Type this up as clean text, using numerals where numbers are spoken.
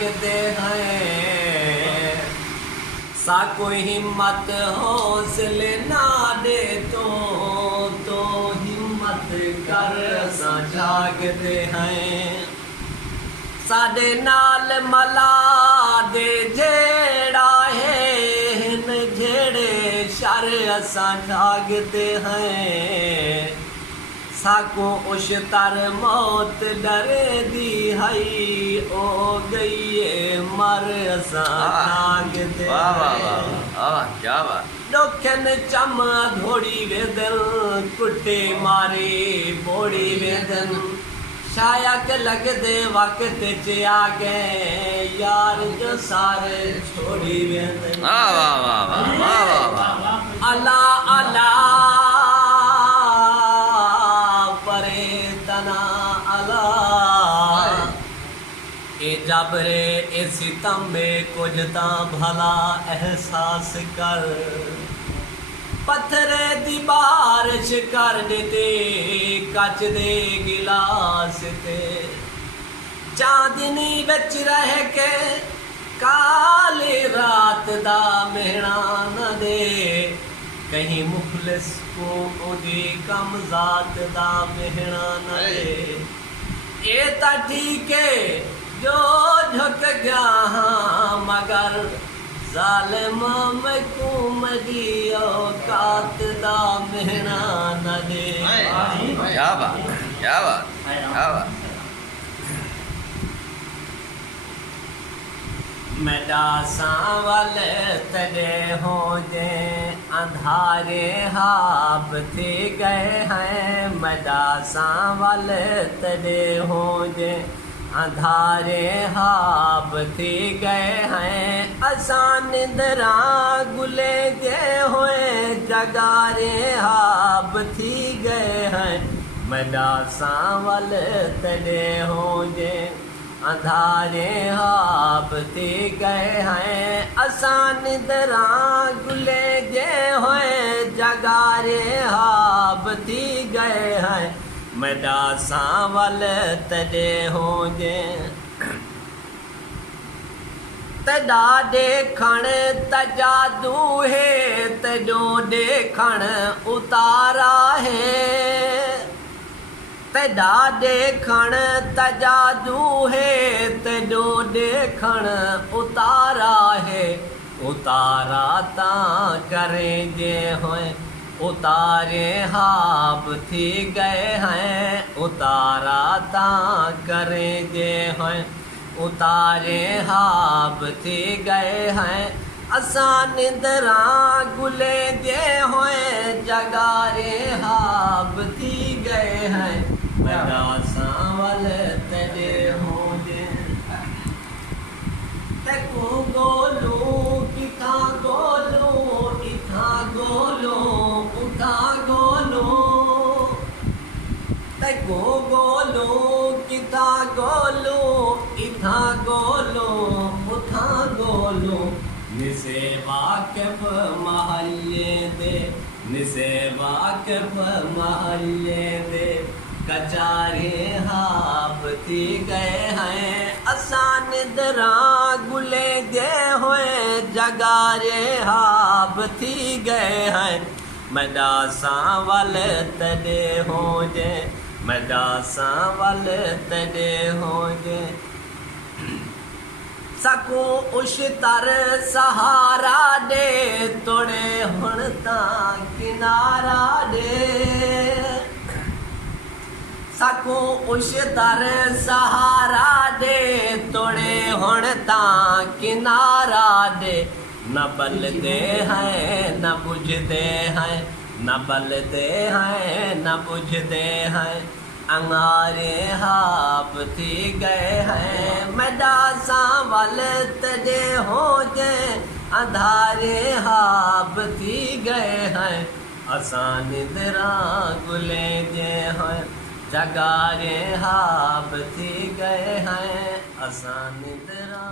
जागते हैं। साको हिम्मत हौसले ना दे तो हिम्मत कर असां जागते हैं। साडे नाल मला दे जेड़ा है जेड़े शर असां जागते हैं। साको उश तर मौत डरे दी हई ओ गई मर असां जागते हैं। डोखन चम धोड़ी वेदन कुटे मारे बोड़ी वेदन शायक लगदे वक्त च आ गए यार जो सारे छोड़ी वेदन। अला अला परे तना अला ए जबरे ए सितम्बे कुछ तां भला एहसास कर। पत्थरे दी बारिश कर देते कच दे गिलास ते चांदनी बिच रह के काली रात दा मेहना न दे। कहीं मुखलिस को ओदी कम जात दा मेहना न दे। ए ता ठीक है जो झुक गया हाँ मगर ज़ालिम महकूम दी औकात दा मेहना न दे। क्या बात, क्या बात, क्या बात। मैडा सांवल तड़े हो जे अंधारे हाब थी गए हैं। मैडा सांवल तड़े हो जे अंधारे हाब थी गए हैं। असां निंदरा गुले जे होए जगारे हाब थी गए हैं। मैडा सांवल तड़े हो जे अंधारे हाब थी गए हैं। असां निंदरा गुले जे होए जगारे हाब थी गए हैं। मैडा सांवल तड़े हो जे तड़ा देखण त जादू है तड़ो देखण उतारा है। तड़ा देखण त जादू है तड़ो देखण उतारा है। उतारा ता करे जे होए उतारे हाब थी गए हैं। उतारा ता करे जे हैं उतारे हाब थी गए हैं। असां निंदरा गुले जे होए जगारे हाब थी गए हैं। मैडा सांवल तड़े हो जे तको गोलू किथा गोलू इथा गोलू उठा गोलू तको गोलू किथा गोलू इथा गोलू उठा गोलू। निसे वाकिफ महल्ले दे निसे वाकिफ महल्ले दे कचारे हाब थी गए हैं। असां निंदरा गुले जे होए जगारे हाब थी गए हैं। मैडा सांवल तड़े हो जे मैडा सांवल तड़े हो जे साको उश तर सहारा दे तोड़े हुण तां किनारा दे। साको उश तर सहारा दे तोड़े हुण तां किनारा दे। न बलते हैं न बुझते हैं न बलते हैं न बुझते हैं। अंगारे हाब थी गए हैं। मैडा सांवल तड़े हो जे अंधारे हाब थी गए हैं। असां निंदरा गुले जे हैं जगारे हाब थी गए हैं। असां निंदरा